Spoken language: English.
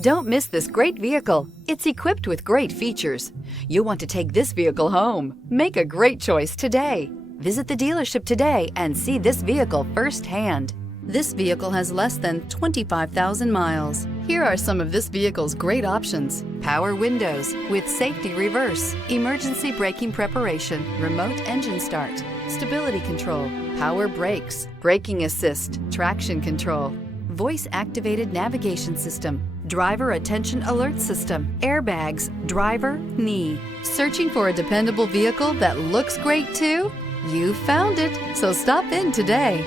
Don't miss this great vehicle. It's equipped with great features. You'll want to take this vehicle home. Make a great choice today. Visit the dealership today and see this vehicle firsthand. This vehicle has less than 25,000 miles. Here are some of this vehicle's great options: power windows with safety reverse, emergency braking preparation, remote engine start, stability control, power brakes, braking assist, traction control, voice-activated navigation system, driver attention alert system, airbags, driver, knee. Searching for a dependable vehicle that looks great too? You found it, so stop in today.